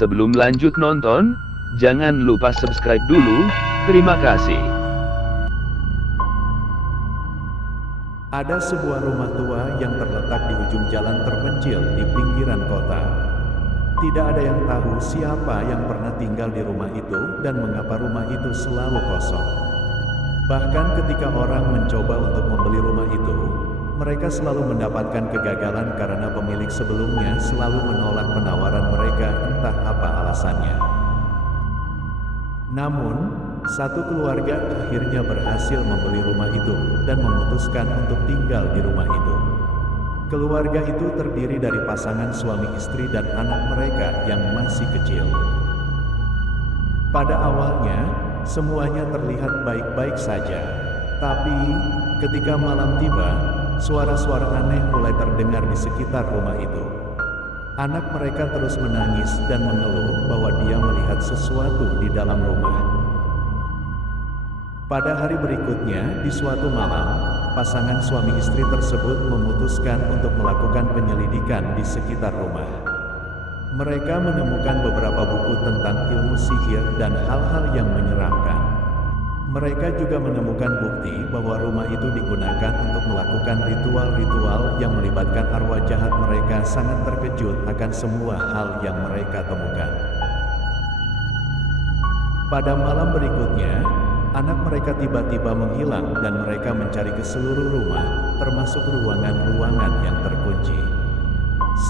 Sebelum lanjut nonton, jangan lupa subscribe dulu. Terima kasih. Ada sebuah rumah tua yang terletak di ujung jalan terpencil di pinggiran kota. Tidak ada yang tahu siapa yang pernah tinggal di rumah itu dan mengapa rumah itu selalu kosong. Bahkan ketika orang mencoba untuk membeli rumah itu, mereka selalu mendapatkan kegagalan karena pemilik sebelumnya selalu menolak penawaran mereka, entah apa alasannya. Namun, satu keluarga akhirnya berhasil membeli rumah itu dan memutuskan untuk tinggal di rumah itu. Keluarga itu terdiri dari pasangan suami istri dan anak mereka yang masih kecil. Pada awalnya, semuanya terlihat baik-baik saja. Tapi, ketika malam tiba, suara-suara aneh mulai terdengar di sekitar rumah itu. Anak mereka terus menangis dan mengeluh bahwa dia melihat sesuatu di dalam rumah. Pada hari berikutnya, di suatu malam, pasangan suami istri tersebut memutuskan untuk melakukan penyelidikan di sekitar rumah. Mereka menemukan beberapa buku tentang ilmu sihir dan hal-hal yang menyeramkan. Mereka juga menemukan bukti bahwa rumah itu digunakan untuk melakukan ritual-ritual yang melibatkan arwah jahat. Mereka sangat terkejut akan semua hal yang mereka temukan. Pada malam berikutnya, anak mereka tiba-tiba menghilang dan mereka mencari ke seluruh rumah, termasuk ruangan-ruangan yang terkunci.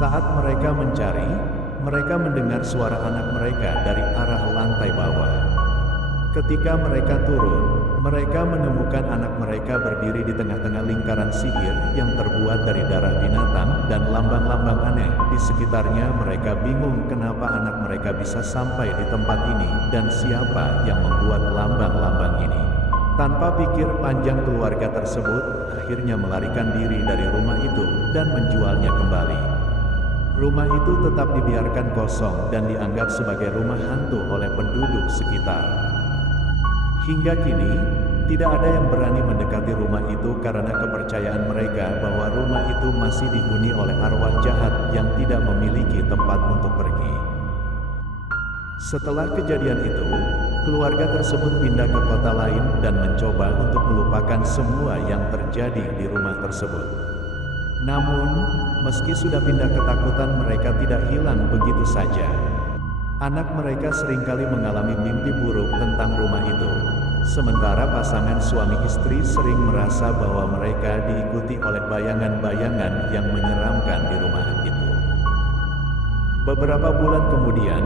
Saat mereka mencari, mereka mendengar suara anak mereka dari arah lantai bawah. Ketika mereka turun, mereka menemukan anak mereka berdiri di tengah-tengah lingkaran sihir yang terbuat dari darah binatang dan lambang-lambang aneh di sekitarnya. Mereka bingung kenapa anak mereka bisa sampai di tempat ini dan siapa yang membuat lambang-lambang ini. Tanpa pikir panjang, keluarga tersebut akhirnya melarikan diri dari rumah itu dan menjualnya kembali. Rumah itu tetap dibiarkan kosong dan dianggap sebagai rumah hantu oleh penduduk sekitar. Hingga kini, tidak ada yang berani mendekati rumah itu karena kepercayaan mereka bahwa rumah itu masih dihuni oleh arwah jahat yang tidak memiliki tempat untuk pergi. Setelah kejadian itu, keluarga tersebut pindah ke kota lain dan mencoba untuk melupakan semua yang terjadi di rumah tersebut. Namun, meski sudah pindah, ketakutan mereka tidak hilang begitu saja. Anak mereka seringkali mengalami mimpi buruk tentang rumah itu. Sementara pasangan suami istri sering merasa bahwa mereka diikuti oleh bayangan-bayangan yang menyeramkan di rumah itu. Beberapa bulan kemudian,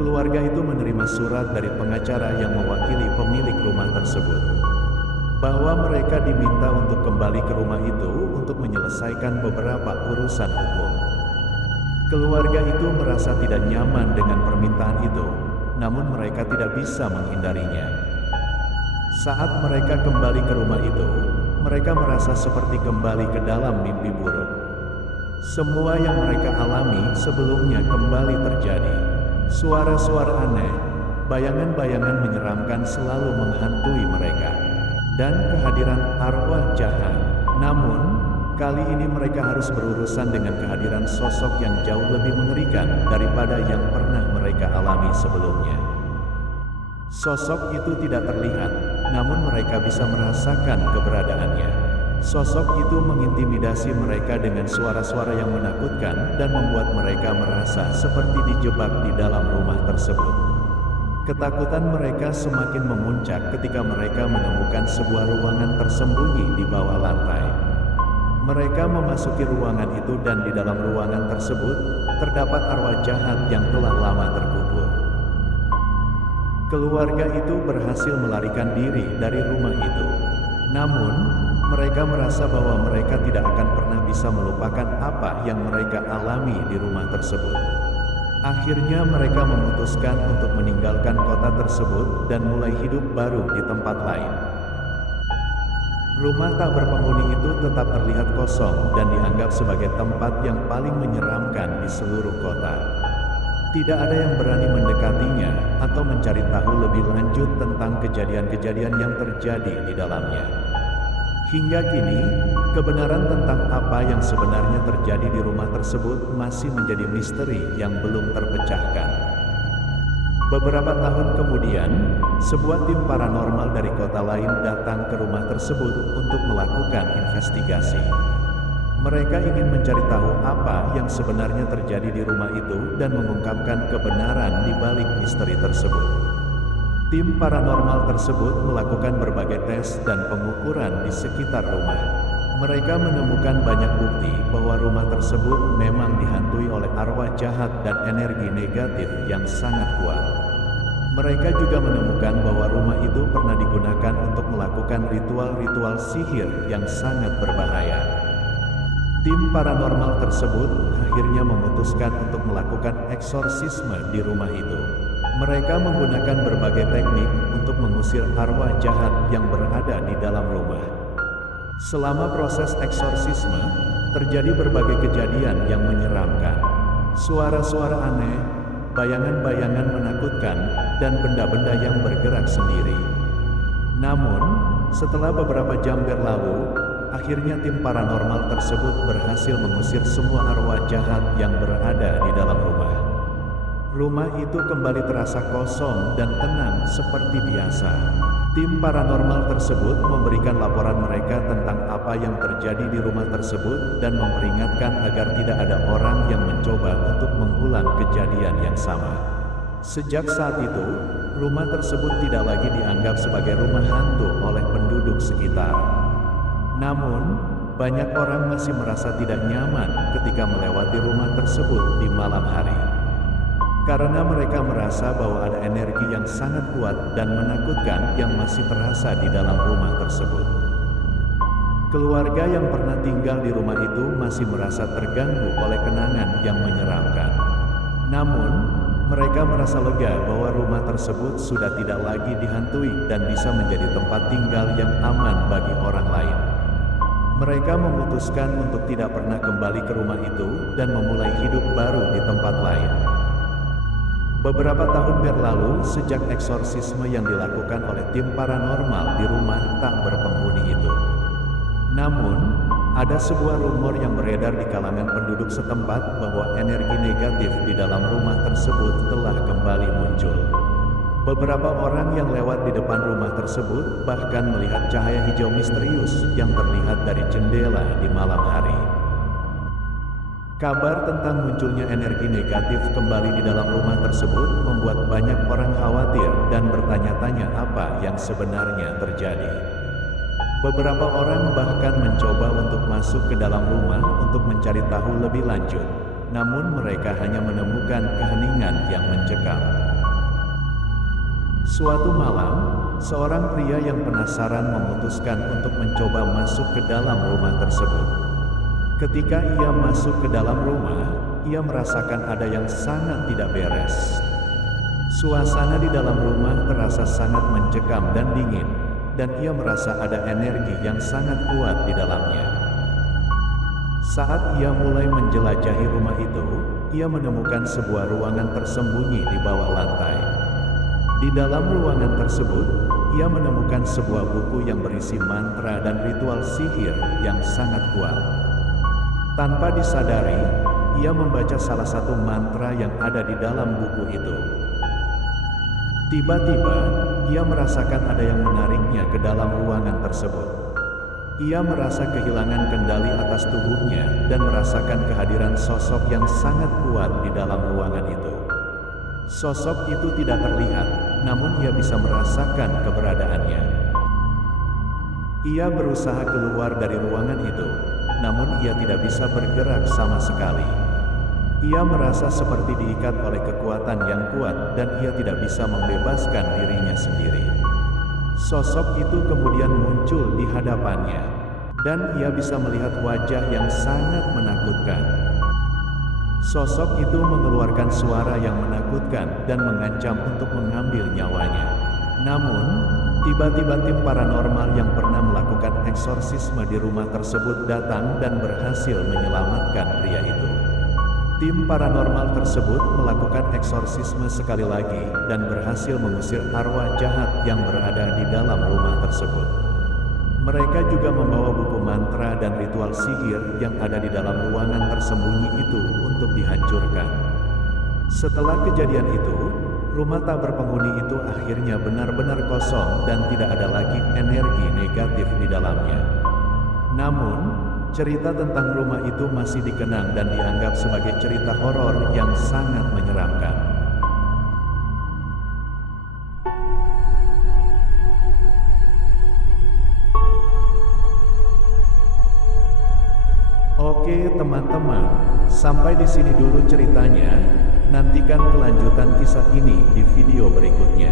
keluarga itu menerima surat dari pengacara yang mewakili pemilik rumah tersebut, bahwa mereka diminta untuk kembali ke rumah itu untuk menyelesaikan beberapa urusan hukum. Keluarga itu merasa tidak nyaman dengan permintaan itu, namun mereka tidak bisa menghindarinya. Saat mereka kembali ke rumah itu, mereka merasa seperti kembali ke dalam mimpi buruk. Semua yang mereka alami sebelumnya kembali terjadi. Suara-suara aneh, bayangan-bayangan menyeramkan selalu menghantui mereka, dan kehadiran arwah jahat. Namun, kali ini mereka harus berurusan dengan kehadiran sosok yang jauh lebih mengerikan daripada yang pernah mereka alami sebelumnya. Sosok itu tidak terlihat, namun mereka bisa merasakan keberadaannya. Sosok itu mengintimidasi mereka dengan suara-suara yang menakutkan dan membuat mereka merasa seperti dijebak di dalam rumah tersebut. Ketakutan mereka semakin memuncak ketika mereka menemukan sebuah ruangan tersembunyi di bawah lantai. Mereka memasuki ruangan itu dan di dalam ruangan tersebut, terdapat arwah jahat yang telah lama terkubur. Keluarga itu berhasil melarikan diri dari rumah itu. Namun, mereka merasa bahwa mereka tidak akan pernah bisa melupakan apa yang mereka alami di rumah tersebut. Akhirnya mereka memutuskan untuk meninggalkan kota tersebut dan mulai hidup baru di tempat lain. Rumah tak berpenghuni itu tetap terlihat kosong dan dianggap sebagai tempat yang paling menyeramkan di seluruh kota. Tidak ada yang berani mendekatinya atau mencari tahu lebih lanjut tentang kejadian-kejadian yang terjadi di dalamnya. Hingga kini, kebenaran tentang apa yang sebenarnya terjadi di rumah tersebut masih menjadi misteri yang belum terpecahkan. Beberapa tahun kemudian, sebuah tim paranormal dari kota lain datang ke rumah tersebut untuk melakukan investigasi. Mereka ingin mencari tahu apa yang sebenarnya terjadi di rumah itu dan mengungkapkan kebenaran di balik misteri tersebut. Tim paranormal tersebut melakukan berbagai tes dan pengukuran di sekitar rumah. Mereka menemukan banyak bukti bahwa rumah tersebut memang dihantui oleh arwah jahat dan energi negatif yang sangat kuat. Mereka juga menemukan bahwa rumah itu pernah digunakan untuk melakukan ritual-ritual sihir yang sangat berbahaya. Tim paranormal tersebut akhirnya memutuskan untuk melakukan eksorsisme di rumah itu. Mereka menggunakan berbagai teknik untuk mengusir arwah jahat yang berada di dalam rumah. Selama proses eksorsisme, terjadi berbagai kejadian yang menyeramkan. Suara-suara aneh, bayangan-bayangan menakutkan, dan benda-benda yang bergerak sendiri. Namun, setelah beberapa jam berlalu, akhirnya tim paranormal tersebut berhasil mengusir semua arwah jahat yang berada di dalam rumah. Rumah itu kembali terasa kosong dan tenang seperti biasa. Tim paranormal tersebut memberikan laporan mereka tentang apa yang terjadi di rumah tersebut dan memperingatkan agar tidak ada orang yang mencoba untuk mengulang kejadian yang sama. Sejak saat itu, rumah tersebut tidak lagi dianggap sebagai rumah hantu oleh penduduk sekitar. Namun, banyak orang masih merasa tidak nyaman ketika melewati rumah tersebut di malam hari. Karena mereka merasa bahwa ada energi yang sangat kuat dan menakutkan yang masih terasa di dalam rumah tersebut. Keluarga yang pernah tinggal di rumah itu masih merasa terganggu oleh kenangan yang menyeramkan. Namun, mereka merasa lega bahwa rumah tersebut sudah tidak lagi dihantui dan bisa menjadi tempat tinggal yang aman bagi orang lain. Mereka memutuskan untuk tidak pernah kembali ke rumah itu dan memulai hidup baru di tempat lain. Beberapa tahun berlalu sejak eksorsisme yang dilakukan oleh tim paranormal di rumah tak berpenghuni itu. Namun, ada sebuah rumor yang beredar di kalangan penduduk setempat bahwa energi negatif di dalam rumah tersebut telah kembali muncul. Beberapa orang yang lewat di depan rumah tersebut bahkan melihat cahaya hijau misterius yang terlihat dari jendela di malam hari. Kabar tentang munculnya energi negatif kembali di dalam rumah tersebut membuat banyak orang khawatir dan bertanya-tanya apa yang sebenarnya terjadi. Beberapa orang bahkan mencoba untuk masuk ke dalam rumah untuk mencari tahu lebih lanjut, namun mereka hanya menemukan keheningan yang mencekam. Suatu malam, seorang pria yang penasaran memutuskan untuk mencoba masuk ke dalam rumah tersebut. Ketika ia masuk ke dalam rumah, ia merasakan ada yang sangat tidak beres. Suasana di dalam rumah terasa sangat mencekam dan dingin, dan ia merasa ada energi yang sangat kuat di dalamnya. Saat ia mulai menjelajahi rumah itu, ia menemukan sebuah ruangan tersembunyi di bawah lantai. Di dalam ruangan tersebut, ia menemukan sebuah buku yang berisi mantra dan ritual sihir yang sangat kuat. Tanpa disadari, ia membaca salah satu mantra yang ada di dalam buku itu. Tiba-tiba, ia merasakan ada yang menariknya ke dalam ruangan tersebut. Ia merasa kehilangan kendali atas tubuhnya dan merasakan kehadiran sosok yang sangat kuat di dalam ruangan itu. Sosok itu tidak terlihat, namun ia bisa merasakan keberadaannya. Ia berusaha keluar dari ruangan itu, namun ia tidak bisa bergerak sama sekali. Ia merasa seperti diikat oleh kekuatan yang kuat dan ia tidak bisa membebaskan dirinya sendiri. Sosok itu kemudian muncul di hadapannya, dan ia bisa melihat wajah yang sangat menakutkan. Sosok itu mengeluarkan suara yang menakutkan dan mengancam untuk mengambil nyawanya. Namun, tiba-tiba tim paranormal yang pernah melakukan eksorsisme di rumah tersebut datang dan berhasil menyelamatkan pria itu. Tim paranormal tersebut melakukan eksorsisme sekali lagi dan berhasil mengusir arwah jahat yang berada di dalam rumah tersebut. Mereka juga membawa buku mantra dan ritual sihir yang ada di dalam ruangan tersembunyi itu untuk dihancurkan. Setelah kejadian itu, rumah tak berpenghuni itu akhirnya benar-benar kosong dan tidak ada lagi energi negatif di dalamnya. Namun, cerita tentang rumah itu masih dikenang dan dianggap sebagai cerita horor yang sangat menyeramkan. Oke teman-teman, sampai di sini dulu ceritanya. Nantikan kelanjutan kisah ini di video berikutnya.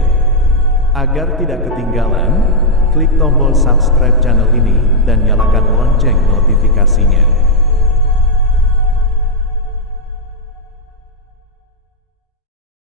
Agar tidak ketinggalan, klik tombol subscribe channel ini dan nyalakan lonceng notifikasinya.